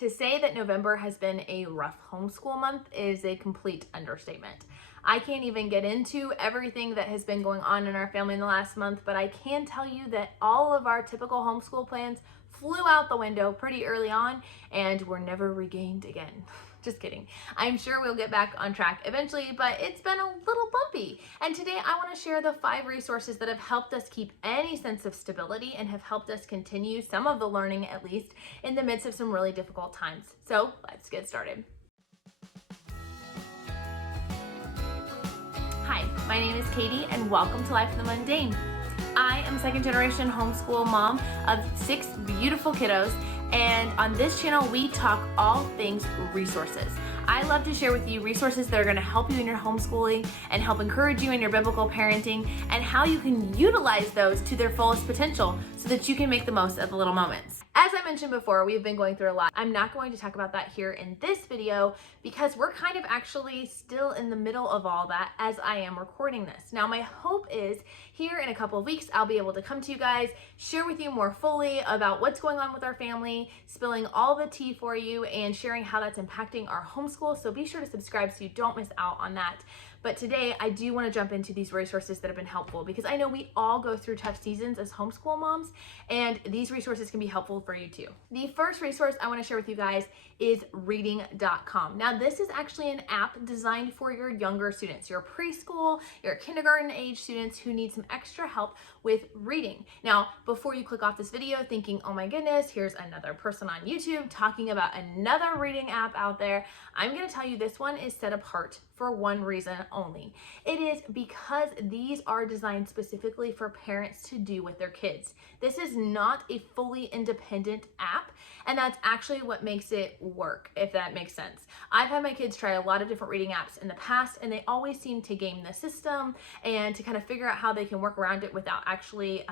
To say that November has been a rough homeschool month is a complete understatement. I can't even get into everything that has been going on in our family in the last month, but I can tell you that all of our typical homeschool plans flew out the window pretty early on and were never regained again. Just kidding. I'm sure we'll get back on track eventually, but it's been a little bumpy. And today I want to share the 5 resources that have helped us keep any sense of stability and have helped us continue some of the learning, at least, in the midst of some really difficult times. So let's get started. Hi, my name is Katie and welcome to Life in the Mundane. I am a second generation homeschool mom of 6 beautiful kiddos, and on this channel we talk all things resources. I love to share with you resources that are going to help you in your homeschooling and help encourage you in your biblical parenting, and how you can utilize those to their fullest potential so that you can make the most of the little moments. As I mentioned before, we've been going through a lot. I'm not going to talk about that here in this video because we're kind of actually still in the middle of all that as I am recording this. Now, my hope is here in a couple of weeks, I'll be able to come to you guys, share with you more fully about what's going on with our family, spilling all the tea for you, and sharing how that's impacting our homeschool. So be sure to subscribe so you don't miss out on that. But today I do want to jump into these resources that have been helpful because I know we all go through tough seasons as homeschool moms, and these resources can be helpful for you too. The first resource I want to share with you guys is reading.com. Now, this is actually an app designed for your younger students, your preschool, your kindergarten age students who need some extra help with reading. Now, before you click off this video thinking, oh my goodness, here's another person on YouTube talking about another reading app out there, I'm going to tell you this one is set apart for one reason only. It is because these are designed specifically for parents to do with their kids. This is not a fully independent app, and that's actually what makes it work, if that makes sense. I've had my kids try a lot of different reading apps in the past, and they always seem to game the system and to kind of figure out how they can work around it without actually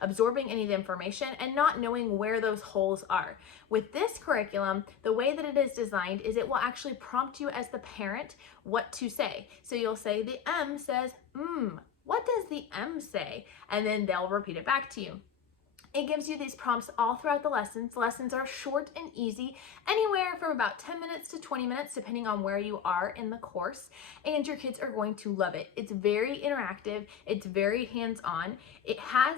absorbing any of the information and not knowing where those holes are. With this curriculum, the way that it is designed is it will actually prompt you as the parent what to say. So you'll say the M says, what does the M say? And then they'll repeat it back to you. It gives you these prompts all throughout the lessons. The lessons are short and easy, anywhere from about 10 minutes to 20 minutes, depending on where you are in the course, and your kids are going to love it. It's very interactive. It's very hands-on. It has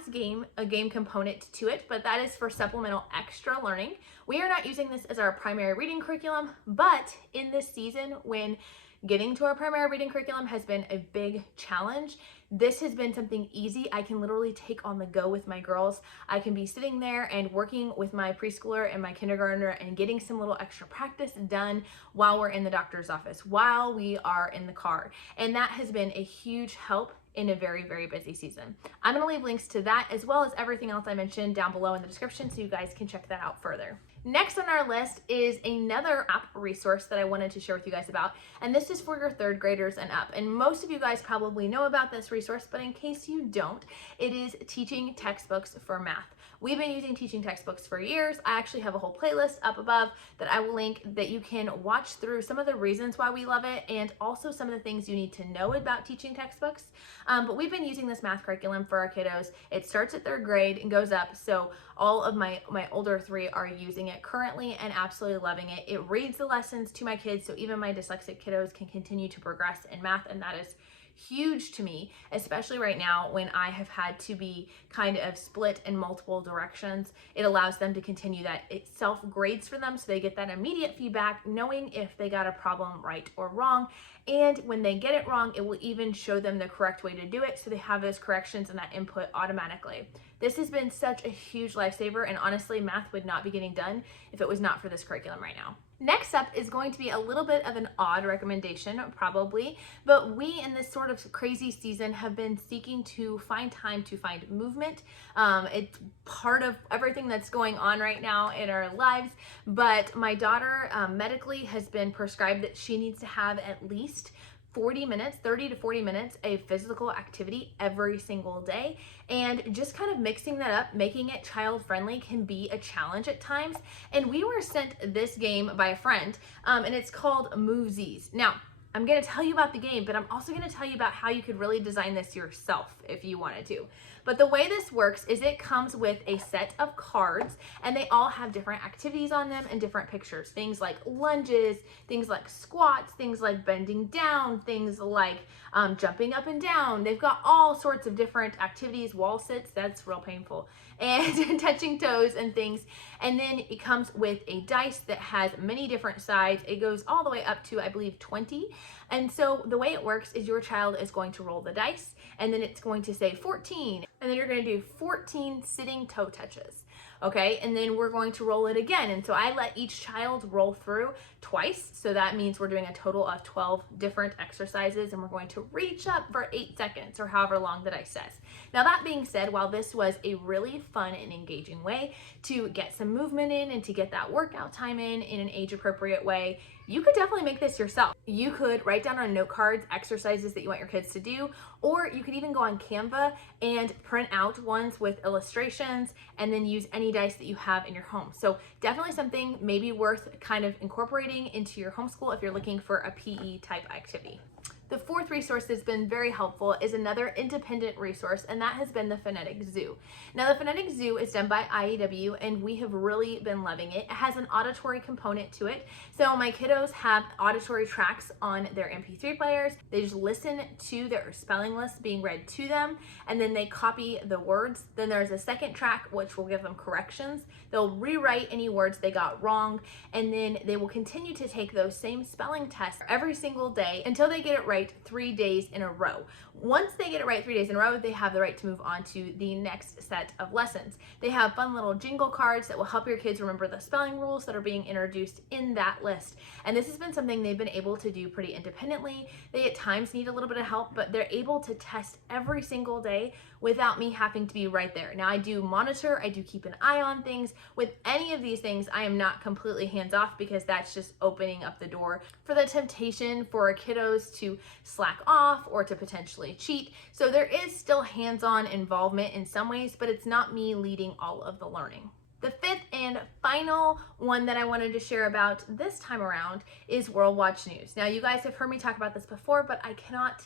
a game component to it, but that is for supplemental extra learning. We are not using this as our primary reading curriculum, but in this season when getting to our primary reading curriculum has been a big challenge, this has been something easy I can literally take on the go with my girls. I can be sitting there and working with my preschooler and my kindergartner and getting some little extra practice done while we're in the doctor's office, while we are in the car. And that has been a huge help in a very, very busy season. I'm gonna leave links to that as well as everything else I mentioned down below in the description so you guys can check that out further. Next on our list is another app resource that I wanted to share with you guys about, and this is for your 3rd graders and up. And most of you guys probably know about this resource, but in case you don't, it is teaching textbooks for math. We've been using teaching textbooks for years. I actually have a whole playlist up above that I will link that you can watch through some of the reasons why we love it and also some of the things you need to know about teaching textbooks. But we've been using this math curriculum for our kiddos. It starts at 3rd grade and goes up, so all of my older 3 are using it currently and absolutely loving it. It reads the lessons to my kids, so even my dyslexic kiddos can continue to progress in math, and that is huge to me, especially right now when I have had to be kind of split in multiple directions. It allows them to continue that. It self-grades for them so they get that immediate feedback, knowing if they got a problem right or wrong. And when they get it wrong, it will even show them the correct way to do it so they have those corrections and that input automatically. This has been such a huge lifesaver, and honestly, math would not be getting done if it was not for this curriculum right now. Next up is going to be a little bit of an odd recommendation, probably, but we in this sort of crazy season have been seeking to find time to find movement. It's part of everything that's going on right now in our lives, but my daughter medically has been prescribed that she needs to have at least 40 minutes, 30 to 40 minutes of physical activity every single day. And just kind of mixing that up, making it child friendly can be a challenge at times. And we were sent this game by a friend, and it's called Movesies. Now, I'm going to tell you about the game, but I'm also going to tell you about how you could really design this yourself if you wanted to. But the way this works is it comes with a set of cards, and they all have different activities on them and different pictures. Things like lunges, things like squats, things like bending down, things like jumping up and down. They've got all sorts of different activities, wall sits, that's real painful, and touching toes and things. And then it comes with a dice that has many different sides. It goes all the way up to, I believe, 20. And so the way it works is your child is going to roll the dice, and then it's going to say 14, and then you're going to do 14 sitting toe touches. Okay, and then we're going to roll it again. And so I let each child roll through twice. So that means we're doing a total of 12 different exercises, and we're going to reach up for 8 seconds or however long the dice says. Now, that being said, while this was a really fun and engaging way to get some movement in and to get that workout time in an age appropriate way, you could definitely make this yourself. You could write down on note cards exercises that you want your kids to do, or you could even go on Canva and print out ones with illustrations and then use any dice that you have in your home. So definitely something maybe worth kind of incorporating into your homeschool if you're looking for a PE type activity. The fourth resource that's been very helpful is another independent resource, and that has been the Phonetic Zoo. Now, the Phonetic Zoo is done by IEW, and we have really been loving it. It has an auditory component to it. So my kiddos have auditory tracks on their MP3 players. They just listen to their spelling list being read to them, and then they copy the words. Then there's a second track, which will give them corrections. They'll rewrite any words they got wrong, and then they will continue to take those same spelling tests every single day until they get it right 3 days in a row. Once they get it right 3 days in a row, they have the right to move on to the next set of lessons. They have fun little jingle cards that will help your kids remember the spelling rules that are being introduced in that list. And this has been something they've been able to do pretty independently. They at times need a little bit of help, but they're able to test every single day without me having to be right there. Now, I do monitor, I do keep an eye on things. With any of these things, I am not completely hands off, because that's just opening up the door for the temptation for kiddos to slack off or to potentially cheat. So there is still hands-on involvement in some ways, but it's not me leading all of the learning. The fifth and final one that I wanted to share about this time around is WorldWatch.News. Now, you guys have heard me talk about this before, but I cannot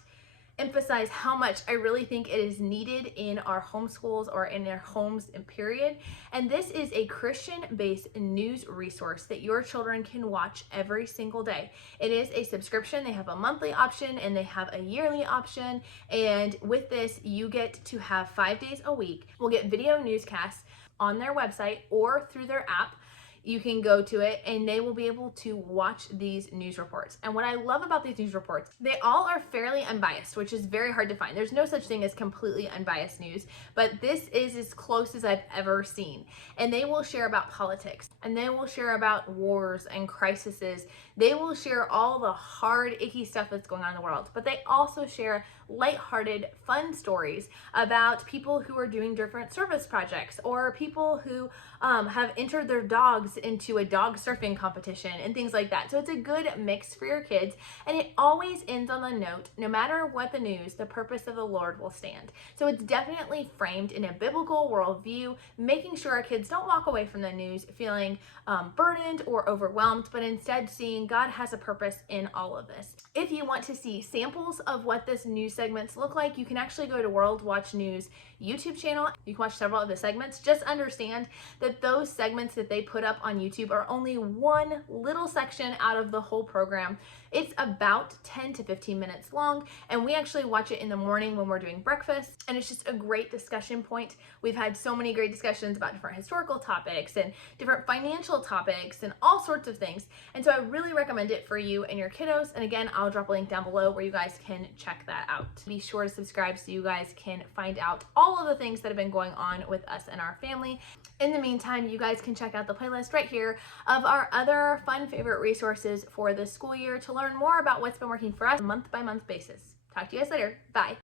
emphasize how much I really think it is needed in our homeschools or in their homes in period. And this is a Christian-based news resource that your children can watch every single day. It is a subscription. They have a monthly option and they have a yearly option. And with this, you get to have 5 days a week. We'll get video newscasts on their website or through their app. You can go to it and they will be able to watch these news reports. And what I love about these news reports, they all are fairly unbiased, which is very hard to find. There's no such thing as completely unbiased news, but this is as close as I've ever seen. And they will share about politics, and they will share about wars and crises. They will share all the hard, icky stuff that's going on in the world, but they also share lighthearted, fun stories about people who are doing different service projects, or people who have entered their dogs into a dog surfing competition and things like that. So it's a good mix for your kids, and it always ends on the note, no matter what the news, the purpose of the Lord will stand. So it's definitely framed in a biblical worldview, making sure our kids don't walk away from the news feeling burdened or overwhelmed, but instead seeing God has a purpose in all of this. If you want to see samples of what this news segments look like, you can actually go to WorldWatch.News YouTube channel. You can watch several of the segments. Just understand that those segments that they put up on YouTube are only one little section out of the whole program. It's about 10 to 15 minutes long, and we actually watch it in the morning when we're doing breakfast, and it's just a great discussion point. We've had so many great discussions about different historical topics and different financial topics and all sorts of things, and so I really recommend it for you and your kiddos. And again, I'll drop a link down below where you guys can check that out. Be sure to subscribe so you guys can find out all of the things that have been going on with us and our family. In the meantime, you guys can check out the playlist right here of our other fun favorite resources for this school year to learn more about what's been working for us on a month-by-month basis. Talk to you guys later. Bye.